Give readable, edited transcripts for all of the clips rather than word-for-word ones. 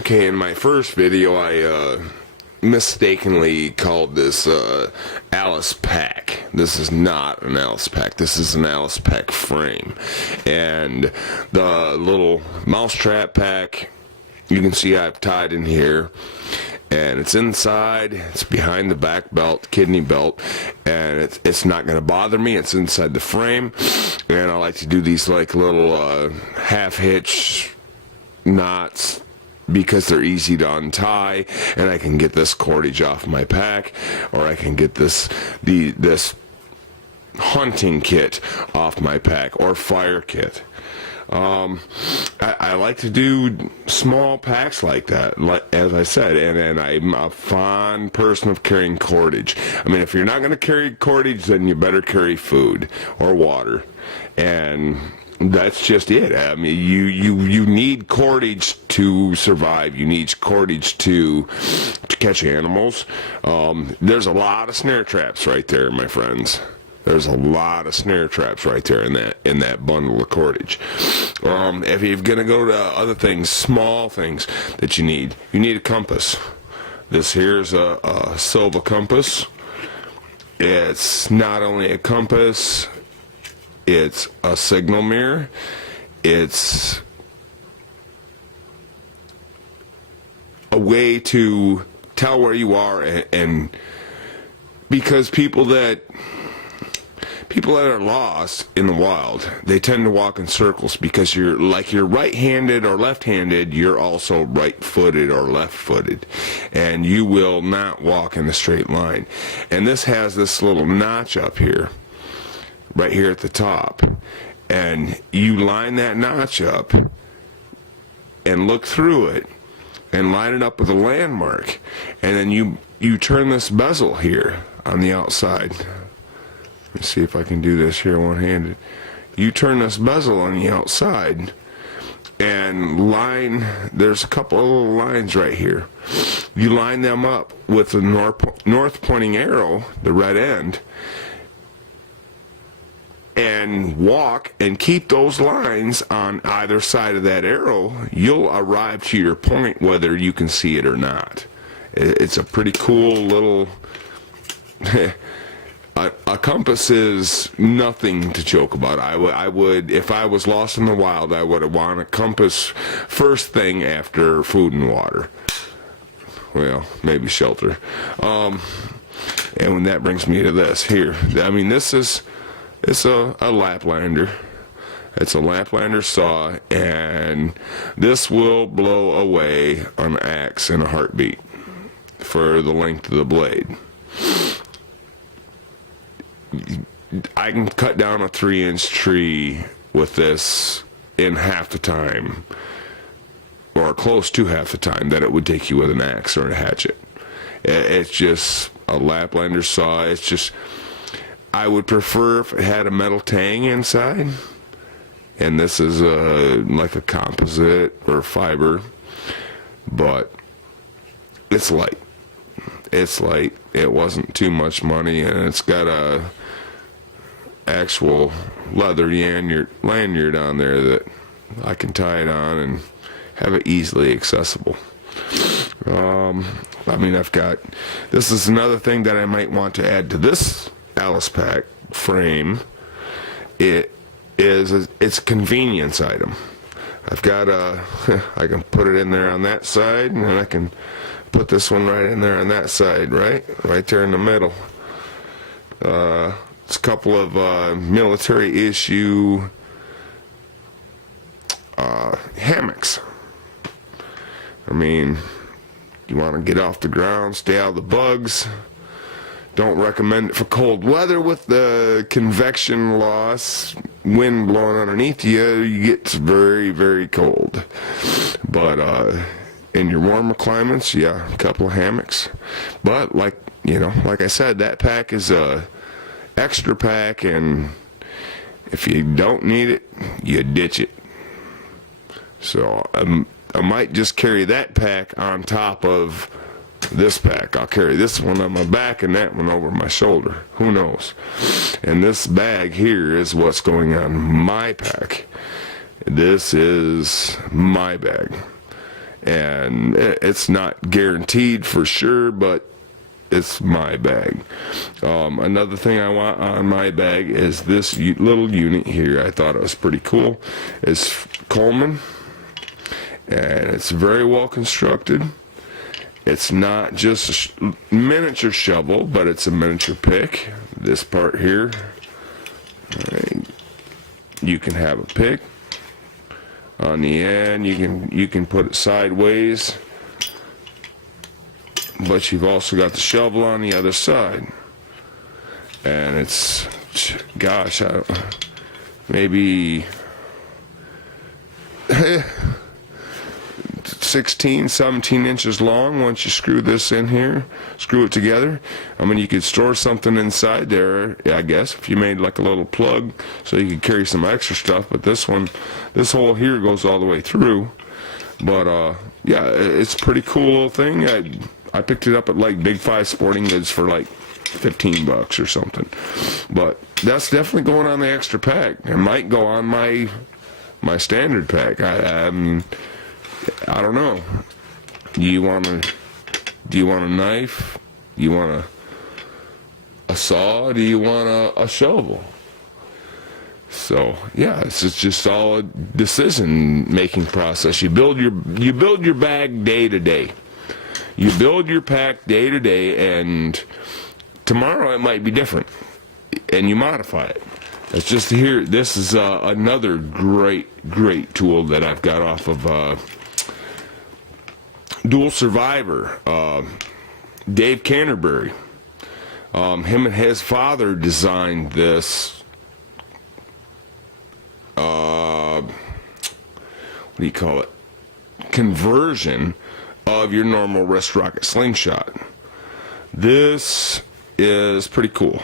Okay, in my first video, I mistakenly called this Alice Pack. This is not an Alice Pack. This is an Alice Pack frame. And the little mousetrap pack, you can see I've tied in here. And it's inside, it's behind the back belt, kidney belt, and it's not going to bother me. It's inside the frame. And I like to do these like little half-hitch knots because they're easy to untie, and I can get this cordage off my pack, or I can get this hunting kit off my pack, or fire kit. I like to do small packs like that, like, as I said, and I'm a fond person of carrying cordage. I mean, if you're not going to carry cordage, then you better carry food or water, and that's just it. I mean, you need cordage to survive. You need cordage to catch animals. There's a lot of snare traps right there, my friends. There's a lot of snare traps right there in that bundle of cordage. If you're gonna go to other things, small things that you need a compass. This here's a Silva compass. It's not only a compass, it's a signal mirror. It's a way to tell where you are, and because people that are lost in the wild, they tend to walk in circles because you're right-handed or left-handed, you're also right-footed or left-footed, and you will not walk in a straight line. And this has this little notch up here, right here at the top, and you line that notch up and look through it and line it up with a landmark, and then you turn this bezel here on the outside. Let me see if I can do this here one-handed. You turn this bezel on the outside and line, there's a couple of little lines right here. You line them up with the north pointing arrow, the red end, and walk and keep those lines on either side of that arrow. You'll arrive to your point whether you can see it or not. It's a pretty cool little... A compass is nothing to joke about. I would, if I was lost in the wild, I would want a compass first thing after food and water. Well, maybe shelter. And when that brings me to this here, I mean, it's a Laplander. It's a Laplander saw, and this will blow away an axe in a heartbeat for the length of the blade. I can cut down a 3-inch tree with this in half the time, or close to half the time that it would take you with an axe or a hatchet. It's just a Laplander saw. It's just, I would prefer if it had a metal tang inside, and this is like a composite or fiber, but it's light. It's light. It wasn't too much money, and it's got a actual leather lanyard on there that I can tie it on and have it easily accessible. I mean, this is another thing that I might want to add to this Alice Pack frame. It's a convenience item. I've got I can put it in there on that side, and then I can put this one right in there on that side, right there in the middle. It's a couple of military issue hammocks. I mean, you want to get off the ground, stay out of the bugs. Don't recommend it for cold weather with the convection loss, wind blowing underneath you. You get very, very cold. But in your warmer climates, yeah, a couple of hammocks. But like I said, that pack is a extra pack, and if you don't need it, you ditch it. So I might just carry that pack on top of this pack. I'll carry this one on my back and that one over my shoulder. Who knows? And this bag here is what's going on my pack. This is my bag. and it's not guaranteed for sure, but it's my bag. Another thing I want on my bag is this little unit here. I thought it was pretty cool. It's Coleman, and it's very well constructed. It's not just a miniature shovel, but it's a miniature pick. This part here, you can have a pick on the end. You can put it sideways, but you've also got the shovel on the other side. And it's, gosh, maybe 16, 17 inches long. Once you screw this in here, screw it together. I mean, you could store something inside there, I guess, if you made like a little plug so you could carry some extra stuff. But this hole here goes all the way through. But yeah, it's a pretty cool little thing. I picked it up at like Big 5 Sporting Goods for like $15 or something. But that's definitely going on the extra pack. It might go on my standard pack. I mean, I don't know. Do you want a knife? Do you want a saw? Do you want a shovel? So yeah, it's just all a decision-making process. You build your bag day to day. You build your pack day to day, and tomorrow it might be different, and you modify it. It's just here. This is another great tool that I've got off of Dual Survivor. Dave Canterbury. Him and his father designed this. What do you call it? Conversion of your normal wrist rocket slingshot. This is pretty cool.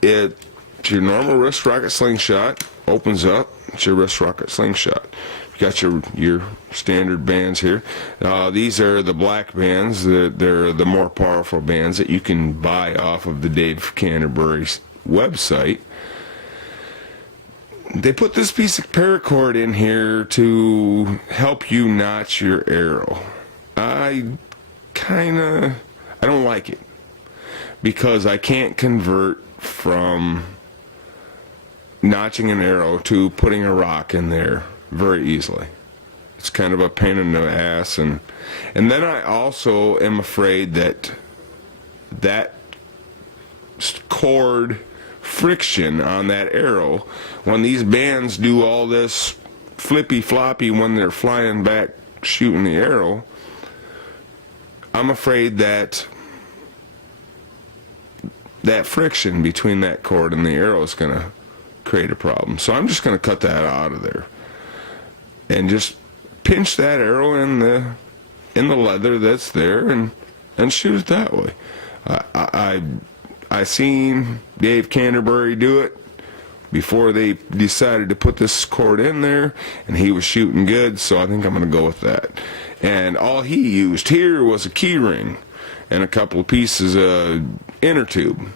It's your normal wrist rocket slingshot, opens up, it's your wrist rocket slingshot. You got your standard bands here. These are the black bands. They're the more powerful bands that you can buy off of the Dave Canterbury's website. They put this piece of paracord in here to help you notch your arrow. I don't like it because I can't convert from notching an arrow to putting a rock in there very easily. It's kind of a pain in the ass, and then I also am afraid that cord friction on that arrow, when these bands do all this flippy floppy when they're flying back shooting the arrow, I'm afraid that friction between that cord and the arrow is going to create a problem. So I'm just going to cut that out of there and just pinch that arrow in the leather that's there and shoot it that way. I seen Dave Canterbury do it before they decided to put this cord in there, and he was shooting good, so I think I'm going to go with that. And all he used here was a key ring and a couple of pieces of inner tube,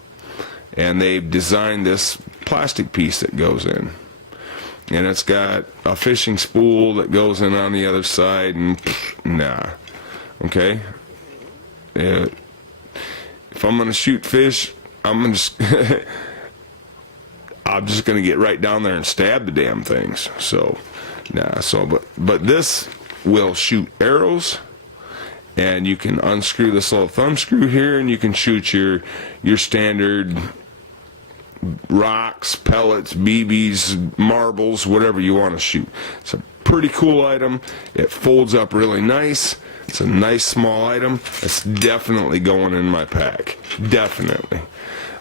and they've designed this plastic piece that goes in, and it's got a fishing spool that goes in on the other side, and okay, if I'm going to shoot fish, I'm just going to get right down there and stab the damn things. So, but this will shoot arrows, and you can unscrew this little thumb screw here, and you can shoot your standard rocks, pellets, BBs, marbles, whatever you want to shoot. It's a pretty cool item. It folds up really nice. It's a nice small item. It's definitely going in my pack. Definitely.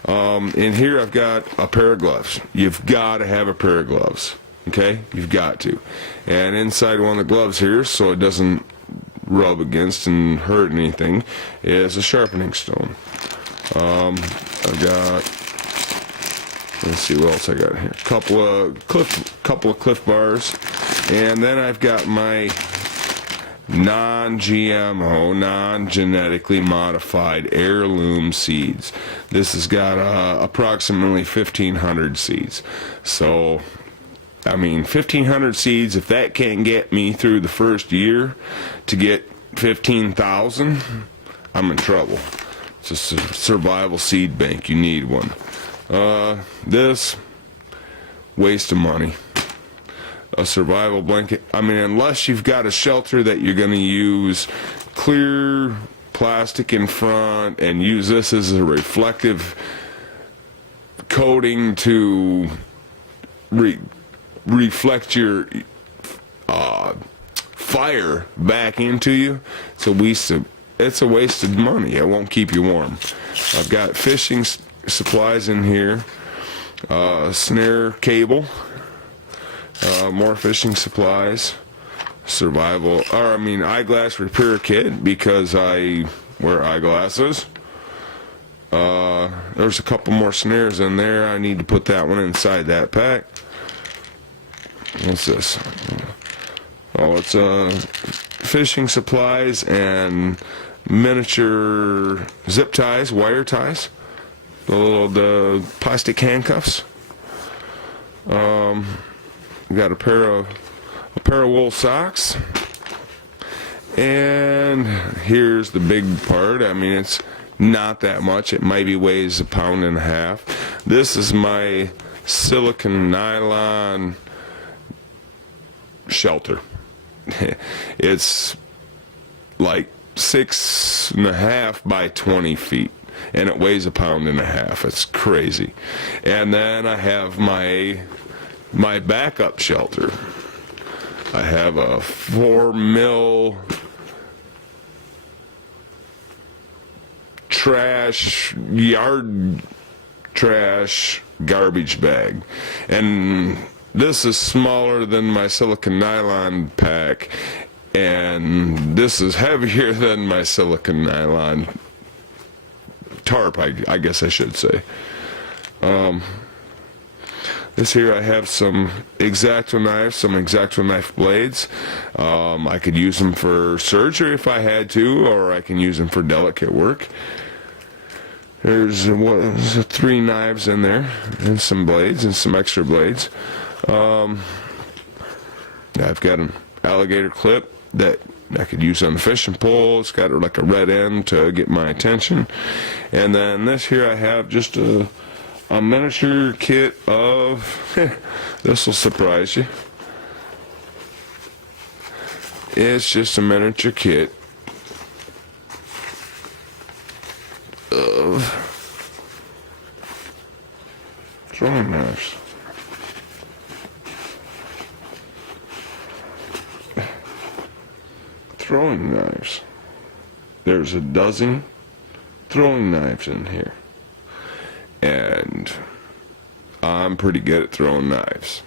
In here I've got a pair of gloves. You've got to have a pair of gloves. Okay? You've got to. And inside one of the gloves here, so it doesn't rub against and hurt anything, is a sharpening stone. I've got, let's see what else I got here. Couple of Cliff Bars, and then I've got my non-GMO, non-genetically modified heirloom seeds. This has got approximately 1,500 seeds. So I mean, 1,500 seeds, if that can't get me through the first year to get 15,000, I'm in trouble. It's a survival seed bank. You need one. This, waste of money. A survival blanket. I mean, unless you've got a shelter that you're going to use clear plastic in front and use this as a reflective coating to reflect your fire back into you, it's a waste of money. It won't keep you warm. I've got fishing supplies in here, snare cable, more fishing supplies, eyeglass repair kit because I wear eyeglasses. There's a couple more snares in there. I need to put that one inside that pack. What's this? Oh, it's fishing supplies and miniature zip ties, wire ties, the plastic handcuffs. Got a pair of wool socks, and here's the big part. I mean, it's not that much. It maybe weighs 1.5 pounds. This is my silicone nylon shelter. It's like 6.5 by 20 feet, and it weighs 1.5 pounds. It's crazy. And then I have my backup shelter. I have a 4 mil yard trash garbage bag, and this is smaller than my silicone nylon pack, and this is heavier than my silicone nylon tarp, I guess I should say. This here, I have some X-Acto knives, some X-Acto knife blades. I could use them for surgery if I had to, or I can use them for delicate work. There's 3 knives in there, and some blades, and some extra blades. I've got an alligator clip that I could use on the fishing pole. It's got like a red end to get my attention. And then this here, I have just a miniature kit of, this will surprise you. It's just a miniature kit of throwing knives. Throwing knives. There's a dozen throwing knives in here. And I'm pretty good at throwing knives.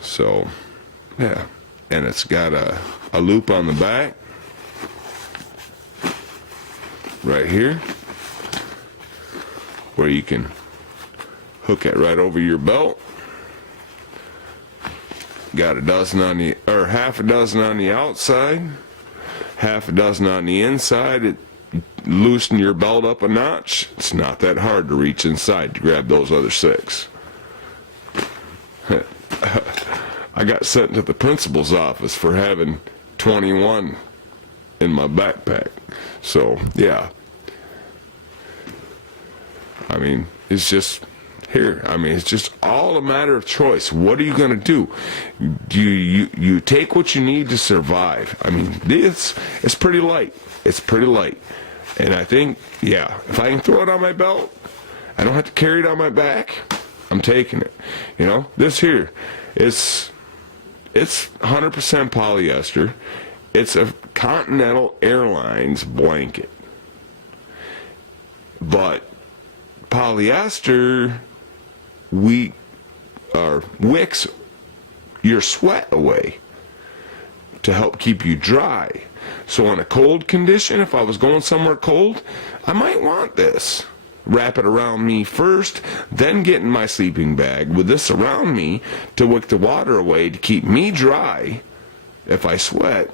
So, yeah. And it's got a loop on the back. Right here. Where you can hook it right over your belt. Got half a dozen on the outside. Half a dozen on the inside. Loosen your belt up a notch. It's not that hard to reach inside to grab those other 6. I got sent to the principal's office for having 21 in my backpack. So, yeah. I mean, it's just here. I mean, it's just all a matter of choice. What are you going to do? You take what you need to survive. I mean, it's pretty light. It's pretty light. And I think, yeah, if I can throw it on my belt, I don't have to carry it on my back, I'm taking it. You know, this here, it's 100% polyester. It's a Continental Airlines blanket. But polyester wicks your sweat away to help keep you dry. So in a cold condition, if I was going somewhere cold, I might want this. Wrap it around me first, then get in my sleeping bag with this around me to wick the water away to keep me dry if I sweat.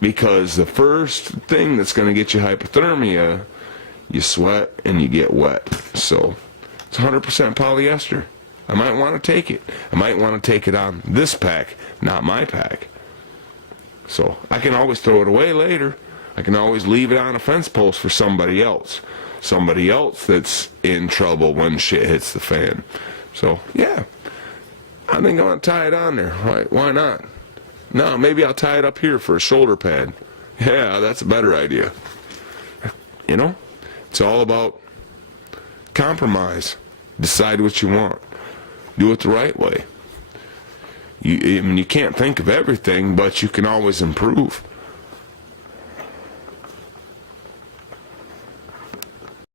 Because the first thing that's going to get you hypothermia, you sweat and you get wet. So It's 100% polyester. I might want to take it. I might want to take it on this pack, not my pack. So I can always throw it away later. I can always leave it on a fence post for somebody else. Somebody else that's in trouble when shit hits the fan. So, yeah. I think I'm going to tie it on there. Why not? No, maybe I'll tie it up here for a shoulder pad. Yeah, that's a better idea. You know? It's all about compromise. Decide what you want. Do it the right way. You can't think of everything, but you can always improve.